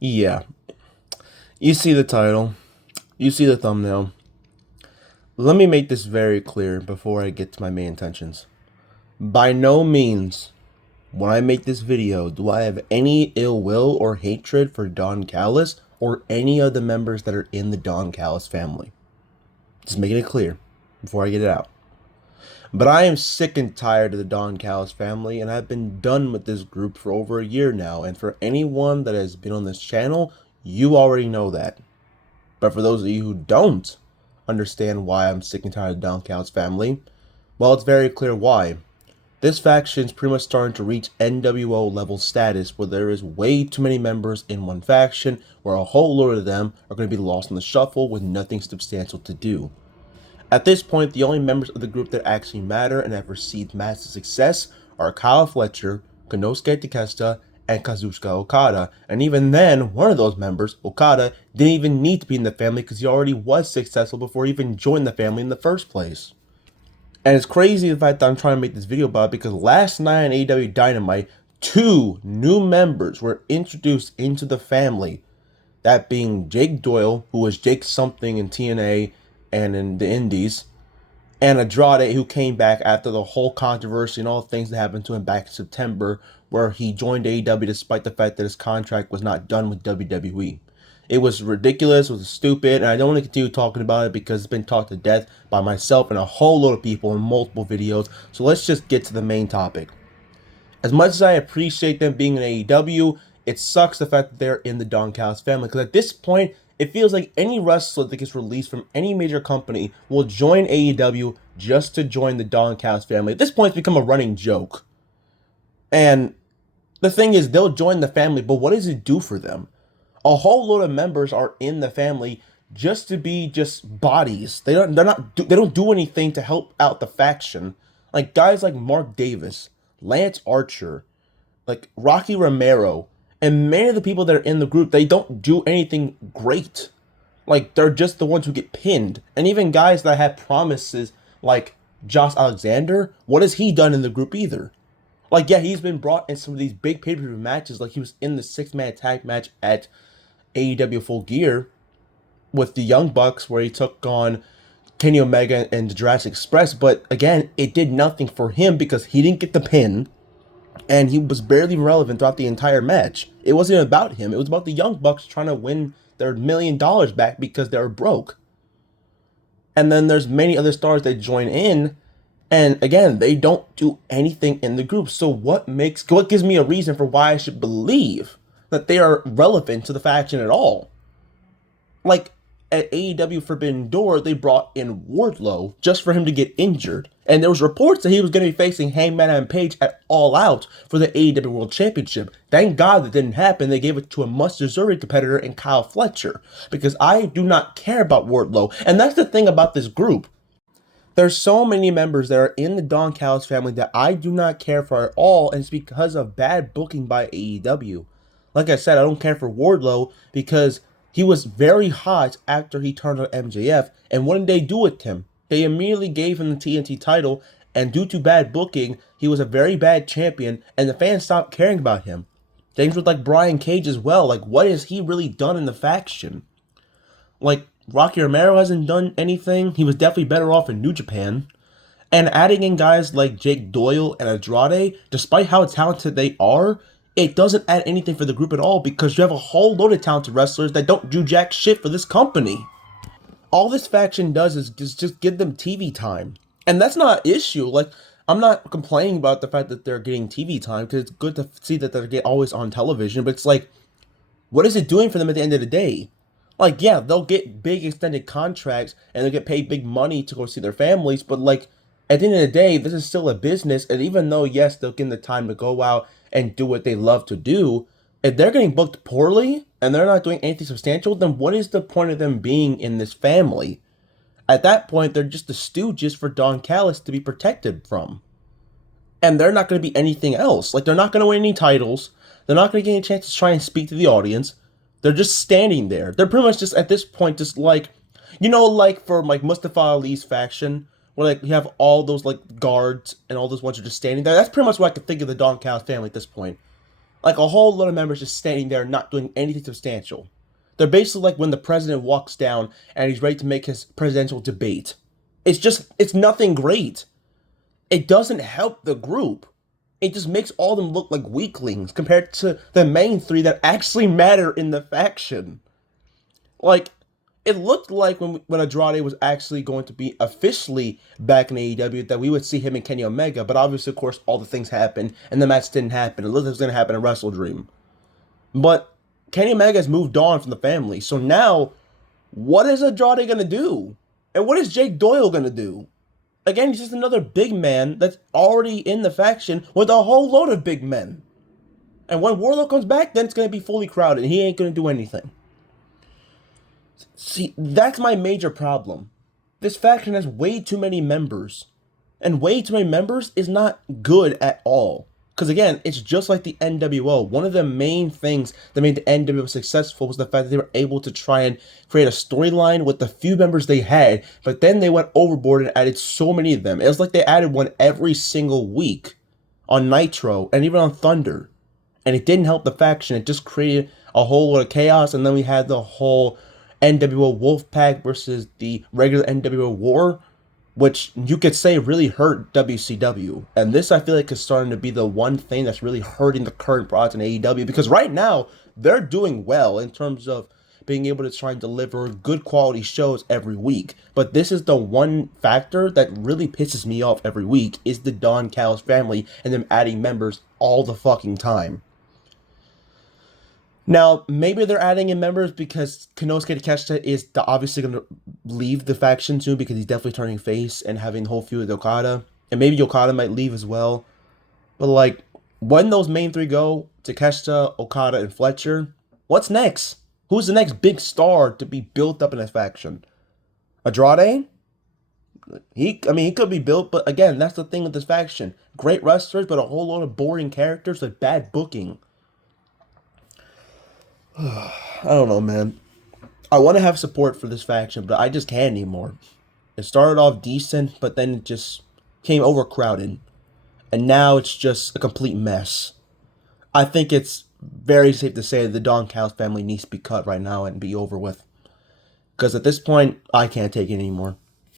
Yeah, you see the title, you see the thumbnail. Let me make this very clear before I get to my main intentions. By no means, when I make this video, do I have any ill will or hatred for Don Callis or any of the members that are in the Don Callis family. Just making it clear before I get it out. But I am sick and tired of the Don Callis family, and I've been done with this group for over a year now. And for anyone that has been on this channel, you already know that. But for those of you who don't understand why I'm sick and tired of the Don Callis family, well, it's very clear why. This faction is pretty much starting to reach NWO level status, where there is way too many members in one faction, where a whole load of them are going to be lost in the shuffle with nothing substantial to do. At this point, the only members of the group that actually matter and have received massive success are Kyle Fletcher, Konosuke Takeshita, and Kazuchika Okada. And even then, one of those members, Okada, didn't even need to be in the family because he already was successful before he even joined the family in the first place. And it's crazy the fact that I'm trying to make this video about it because last night on AEW Dynamite, 2 new members were introduced into the family. That being Jake Doyle, who was Jake something in TNA and in the Indies, and Andrade, who came back after the whole controversy and all the things that happened to him back in September, where he joined AEW despite the fact that his contract was not done with WWE. It was ridiculous, it was stupid, and I don't want to continue talking about it because it's been talked to death by myself and a whole load of people in multiple videos, so let's just get to the main topic. As much as I appreciate them being in AEW, it sucks the fact that they're in the Don Callis family, because at this point, it feels like any wrestler that gets released from any major company will join AEW just to join the Don Callis family. At this point, it's become a running joke. And the thing is, they'll join the family, but what does it do for them? A whole load of members are in the family just to be just bodies. They don't do anything to help out the faction. Like guys like Mark Davis, Lance Archer, like Rocky Romero, and many of the people that are in the group, they don't do anything great. Like they're just the ones who get pinned. And even guys that had promises like Josh Alexander, what has he done in the group either? Like, yeah, he's been brought in some of these big pay-per-view matches. Like he was in the 6-man tag match at AEW Full Gear with the Young Bucks where he took on Kenny Omega and the Jurassic Express. But again, it did nothing for him because he didn't get the pin. And he was barely relevant throughout the entire match. It wasn't about him. It was about the Young Bucks trying to win their $1 million back because they were broke. And then there's many other stars that join in. And again, they don't do anything in the group. So what gives me a reason for why I should believe that they are relevant to the faction at all? Like at AEW Forbidden Door, they brought in Wardlow just for him to get injured. And there was reports that he was going to be facing Hangman Adam Page at All Out for the AEW World Championship. Thank God that didn't happen. They gave it to a much-deserved competitor in Kyle Fletcher. Because I do not care about Wardlow. And that's the thing about this group. There's so many members that are in the Don Callis family that I do not care for at all, and it's because of bad booking by AEW. Like I said, I don't care for Wardlow because he was very hot after he turned on MJF, and what did they do with him? They immediately gave him the TNT title, and due to bad booking, he was a very bad champion, and the fans stopped caring about him. Things with like Brian Cage as well. Like, what has he really done in the faction? Like, Rocky Romero hasn't done anything. He was definitely better off in New Japan. And adding in guys like Jake Doyle and Andrade, despite how talented they are, it doesn't add anything for the group at all because you have a whole load of talented wrestlers that don't do jack shit for this company. All this faction does is just give them TV time. And that's not an issue. Like, I'm not complaining about the fact that they're getting TV time because it's good to see that they're always on television. But it's like, what is it doing for them at the end of the day? Like, yeah, they'll get big extended contracts and they'll get paid big money to go see their families, but like, at the end of the day, this is still a business, and even though, yes, they'll get the time to go out and do what they love to do, if they're getting booked poorly and they're not doing anything substantial, then what is the point of them being in this family? At that point, they're just the stooges for Don Callis to be protected from. And they're not going to be anything else. Like, they're not going to win any titles. They're not going to get a chance to try and speak to the audience. They're just standing there. They're pretty much just, at this point, just like, you know, like for like Mustafa Ali's faction, where like you have all those like guards and all those ones who are just standing there. That's pretty much what I could think of the Don Callis family at this point. Like a whole lot of members just standing there, not doing anything substantial. They're basically like when the president walks down and he's ready to make his presidential debate. It's nothing great. It doesn't help the group. It just makes all of them look like weaklings compared to the main three that actually matter in the faction. Like, it looked like when Andrade was actually going to be officially back in AEW that we would see him and Kenny Omega, but obviously, of course, all the things happened and the match didn't happen. It looked like it was going to happen in Wrestle Dream. But Kenny Omega has moved on from the family, so now, what is Andrade going to do? And what is Jake Doyle going to do? Again, he's just another big man that's already in the faction with a whole load of big men. And when Warlock comes back, then it's going to be fully crowded and he ain't going to do anything. See, that's my major problem. This faction has way too many members. And way too many members is not good at all. Because again, it's just like the NWO. One of the main things that made the NWO successful was the fact that they were able to try and create a storyline with the few members they had, but then they went overboard and added so many of them. It was like they added one every single week on Nitro and even on Thunder. And it didn't help the faction. It just created a whole lot of chaos, and then we had the whole NWO Wolfpack versus the regular NWO War, which you could say really hurt WCW. And this, I feel like, is starting to be the one thing that's really hurting the current product in AEW, because right now, they're doing well in terms of being able to try and deliver good quality shows every week. But this is the one factor that really pisses me off every week, is the Don Callis family and them adding members all the fucking time. Now, maybe they're adding in members because Konosuke Takeshita is obviously going to leave the faction soon because he's definitely turning face and having the whole feud with Okada. And maybe Okada might leave as well. But, like, when those main three go, Takeshita, Okada, and Fletcher, what's next? Who's the next big star to be built up in this faction? Andrade? He could be built, but again, that's the thing with this faction. Great wrestlers, but a whole lot of boring characters with bad booking. I don't know, man. I want to have support for this faction, but I just can't anymore. It started off decent, but then it just came overcrowded. And now it's just a complete mess. I think it's very safe to say that the Don Callis family needs to be cut right now and be over with. Because at this point, I can't take it anymore.